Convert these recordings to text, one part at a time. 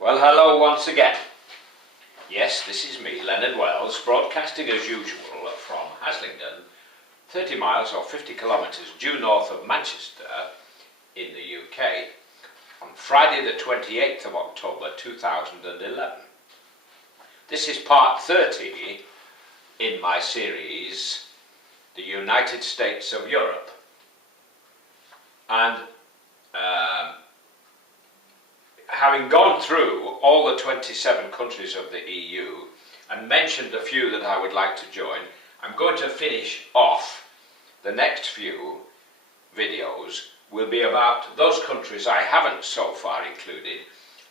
Well, hello once again. Yes, this is me, Leonard Wells, broadcasting as usual from HASLINGDEN, 30 miles or 50 kilometres due north of Manchester in the UK, on Friday the 28th of October 2011. This is part 30 in my series, The United States of Europe. And having gone through all the 27 countries of the EU and mentioned a few that I would like to join, I'm going to finish off. The next few videos will be about those countries I haven't so far included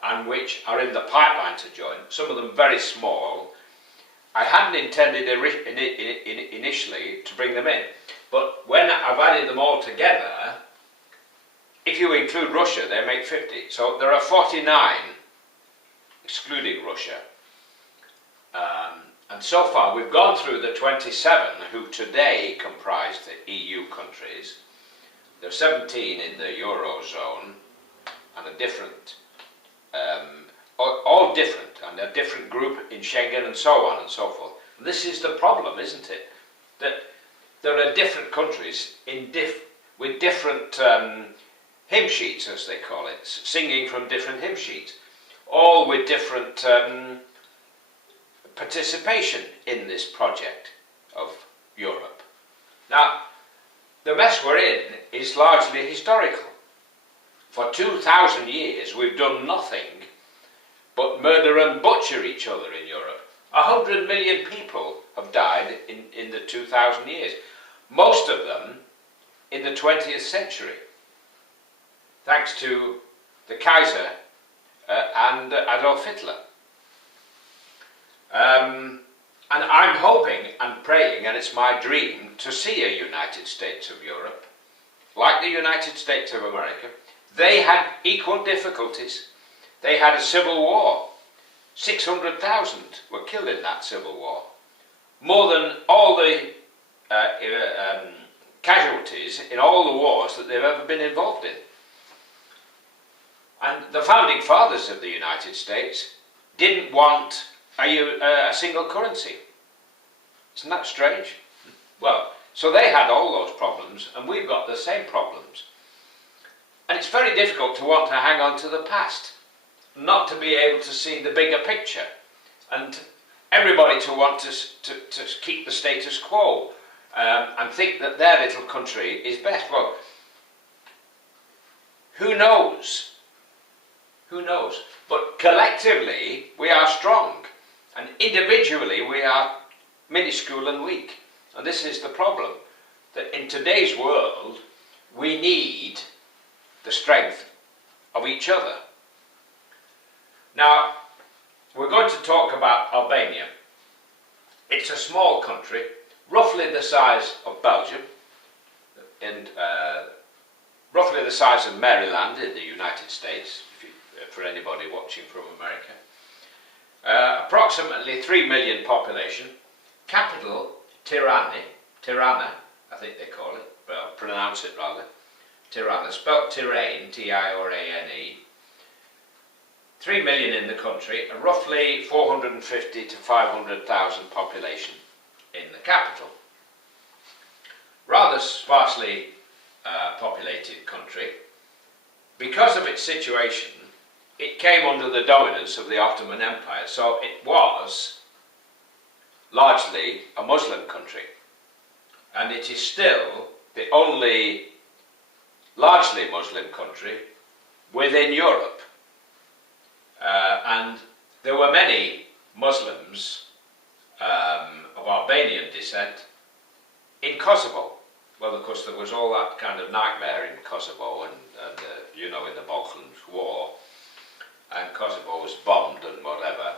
and which are in the pipeline to join, some of them very small. I hadn't intended initially to bring them in, but when I've added them all together, if you include Russia, they make 50. So there are 49, excluding Russia. And so far, we've gone through the 27 who today comprise the EU countries. There are 17 in the Eurozone, and a different, all different, and a different group in Schengen, and so on and so forth. And this is the problem, isn't it? That there are different countries with different hymn sheets, as they call it, singing from different hymn sheets, all with different participation in this project of Europe. Now, the mess we're in is largely historical. For 2,000 years we've done nothing but murder and butcher each other in Europe. 100 million people have died in the 2,000 years, most of them in the 20th century. Thanks to the Kaiser and Adolf Hitler. And I'm hoping and praying, and it's my dream, to see a United States of Europe, like the United States of America. They had equal difficulties. They had a civil war. 600,000 were killed in that civil war. More than all the casualties in all the wars that they've ever been involved in. And the founding fathers of the United States didn't want a single currency. Isn't that strange? Well, so they had all those problems, and we've got the same problems. And it's very difficult to want to hang on to the past, not to be able to see the bigger picture, and everybody to want to keep the status quo and think that their little country is best. Well, who knows? Who knows? But collectively, we are strong. And individually, we are minuscule and weak. And this is the problem. That in today's world, we need the strength of each other. Now, we're going to talk about Albania. It's a small country, roughly the size of Belgium, and roughly the size of Maryland in the United States, for anybody watching from America. Approximately 3 million population. Capital, Tirana, I think they call it, well, pronounce it rather. Tirana, spelt Tirane, T-I-R-A-N-E. 3 million in the country, and roughly 450 to 500,000 population in the capital. Rather sparsely populated country. Because of its situation, it came under the dominance of the Ottoman Empire, so it was largely a Muslim country. And it is still the only largely Muslim country within Europe. And there were many Muslims of Albanian descent in Kosovo. Well, of course, there was all that kind of nightmare in Kosovo and you know, in the Balkans War. And Kosovo was bombed and whatever.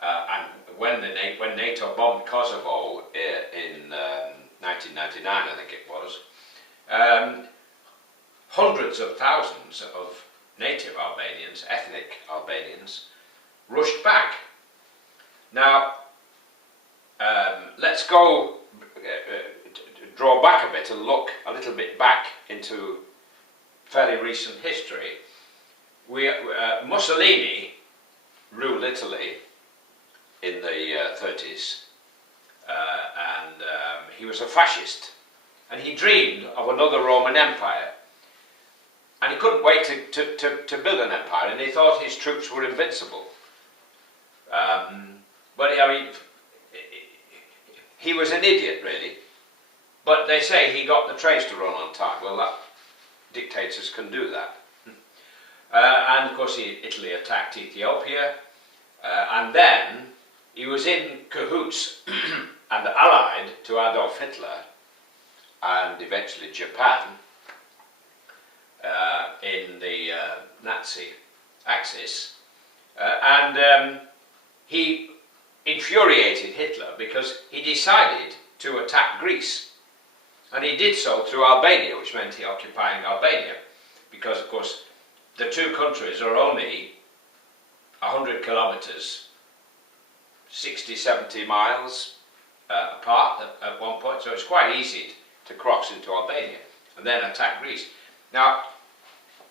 And when NATO bombed Kosovo in 1999, I think it was, hundreds of thousands of native Albanians, ethnic Albanians, rushed back. Now, let's go draw back a bit and look a little bit back into fairly recent history. Mussolini ruled Italy in the 30s, and he was a fascist, and he dreamed of another Roman Empire, and he couldn't wait to build an empire, and he thought his troops were invincible. But I mean, he was an idiot, really. But they say he got the trains to run on time. Well, dictators can do that. And of course, Italy attacked Ethiopia, and then he was in cahoots and allied to Adolf Hitler and eventually Japan in the Nazi Axis, and he infuriated Hitler because he decided to attack Greece, and he did so through Albania, which meant he occupying Albania, because of course the two countries are only 100 kilometers, 60, 70 miles apart at one point, so it's quite easy to cross into Albania and then attack Greece. Now,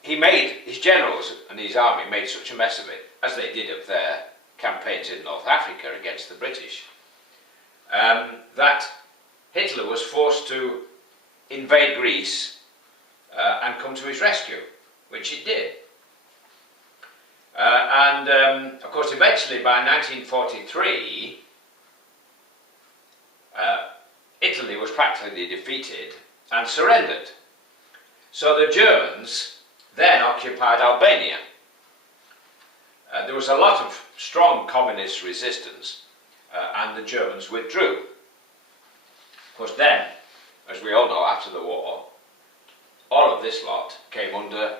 his generals and his army made such a mess of it, as they did of their campaigns in North Africa against the British, that Hitler was forced to invade Greece and come to his rescue, which it did. Of course, eventually by 1943, Italy was practically defeated and surrendered. So the Germans then occupied Albania. There was a lot of strong communist resistance, and the Germans withdrew. Of course, then, as we all know, after the war, all of this lot came under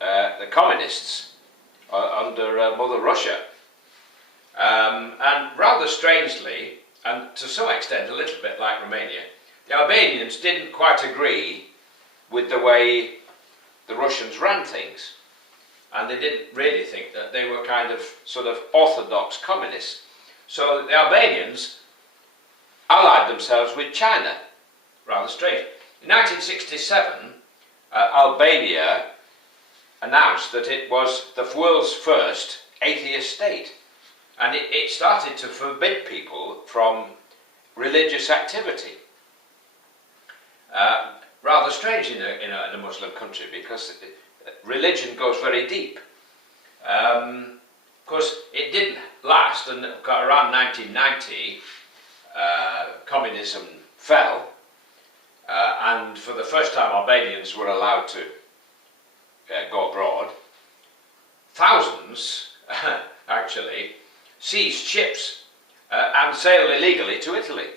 the communists, under Mother Russia. And rather strangely, and to some extent a little bit like Romania, the Albanians didn't quite agree with the way the Russians ran things. And they didn't really think that they were kind of sort of orthodox communists. So the Albanians allied themselves with China. Rather strange. In 1967, Albania announced that it was the world's first atheist state. And it started to forbid people from religious activity. Rather strange in a Muslim country, because religion goes very deep. Of course, it didn't last, and around 1990, communism fell, and for the first time Albanians were allowed to go abroad. Thousands, actually, seized ships and sailed illegally to Italy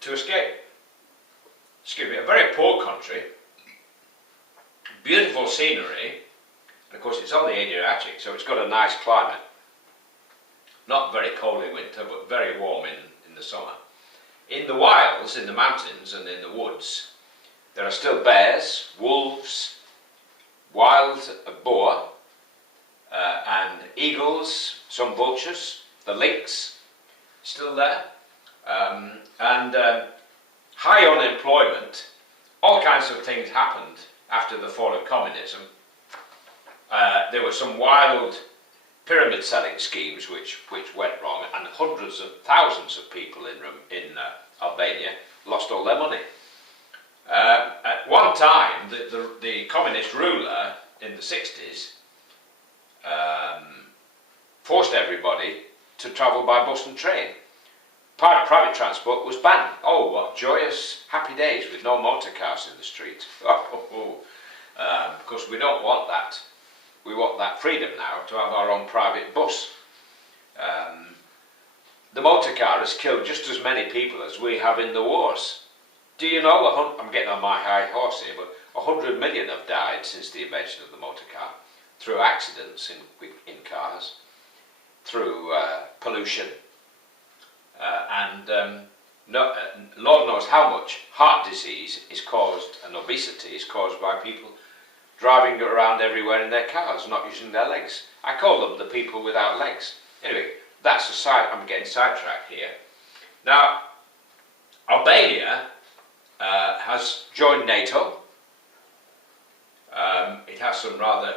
to escape. Excuse me, a very poor country, beautiful scenery, and of course it's on the Adriatic, so it's got a nice climate. Not very cold in winter, but very warm in the summer. In the wilds, in the mountains and in the woods, there are still bears, wolves, wild boar, and eagles, some vultures, the lynx, still there, and high unemployment. All kinds of things happened after the fall of communism. There were some wild pyramid selling schemes which went wrong, and hundreds of thousands of people in Albania lost all their money. At one time, the communist ruler in the 60s forced everybody to travel by bus and train. Private transport was banned. Oh, what joyous, happy days with no motor cars in the street. Of course, we don't want that. We want that freedom now to have our own private bus. The motor car has killed just as many people as we have in the wars. Do you know, I'm getting on my high horse here, but 100 million have died since the invention of the motor car, through accidents in cars, through pollution, and Lord knows how much heart disease is caused and obesity is caused by people driving around everywhere in their cars, not using their legs. I call them the people without legs. Anyway, that's a side. I'm getting sidetracked here. Now, Albania has joined NATO. It has some rather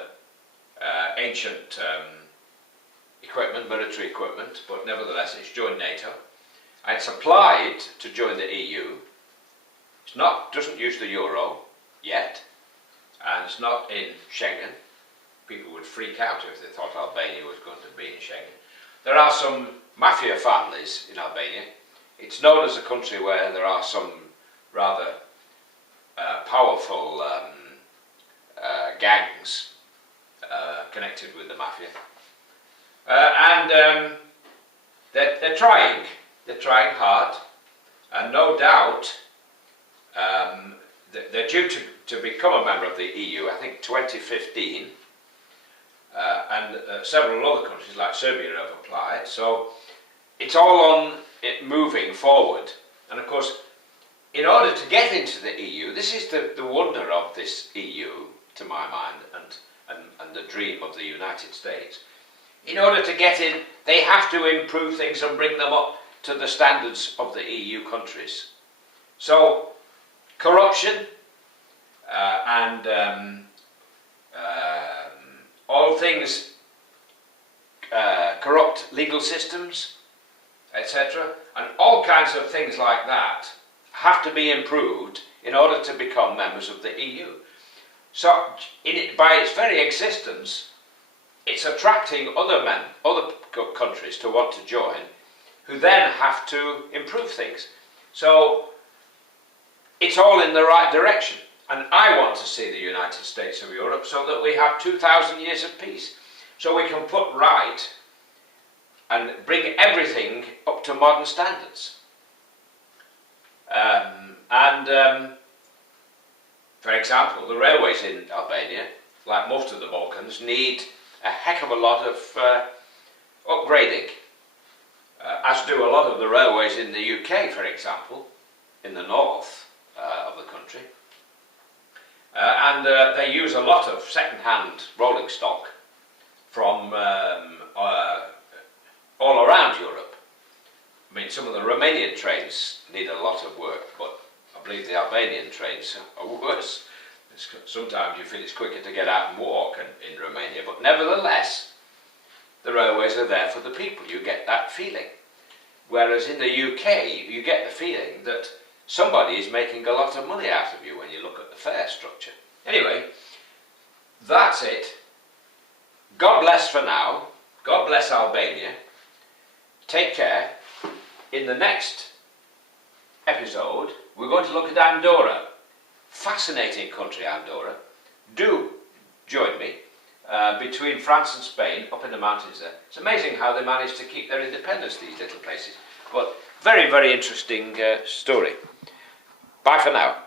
ancient equipment, military equipment, but nevertheless it's joined NATO. And it's applied to join the EU. It's not, doesn't use the euro yet, and it's not in Schengen. People would freak out if they thought Albania was going to be in Schengen. There are some mafia families in Albania. It's known as a country where there are some rather powerful gangs connected with the mafia. And they're trying hard, and no doubt they're due to become a member of the EU, I think 2015, and several other countries like Serbia have applied, so it's all on it moving forward. And of course, in order to get into the EU, this is the wonder of this EU, to my mind, and the dream of the United States. In order to get in, they have to improve things and bring them up to the standards of the EU countries. So, corruption and all things, corrupt legal systems, etc., and all kinds of things like that have to be improved in order to become members of the EU. So, by its very existence, it's attracting other countries to want to join, who then have to improve things. So, it's all in the right direction. And I want to see the United States of Europe so that we have 2,000 years of peace. So we can put right and bring everything up to modern standards. For example, the railways in Albania, like most of the Balkans, need a heck of a lot of upgrading, as do a lot of the railways in the UK, for example, in the north of the country. And they use a lot of second-hand rolling stock from all around Europe. I mean, some of the Romanian trains need a lot of work, but I believe the Albanian trains are worse. Sometimes you feel it's quicker to get out and walk in Romania, but nevertheless, the railways are there for the people. You get that feeling. Whereas in the UK, you get the feeling that somebody is making a lot of money out of you when you look at the fare structure. Anyway, that's it. God bless for now. God bless Albania. Take care. In the next episode, we're going to look at Andorra. Fascinating country, Andorra. Do join me between France and Spain, up in the mountains there. It's amazing how they manage to keep their independence, these little places. But very, very interesting story. Bye for now.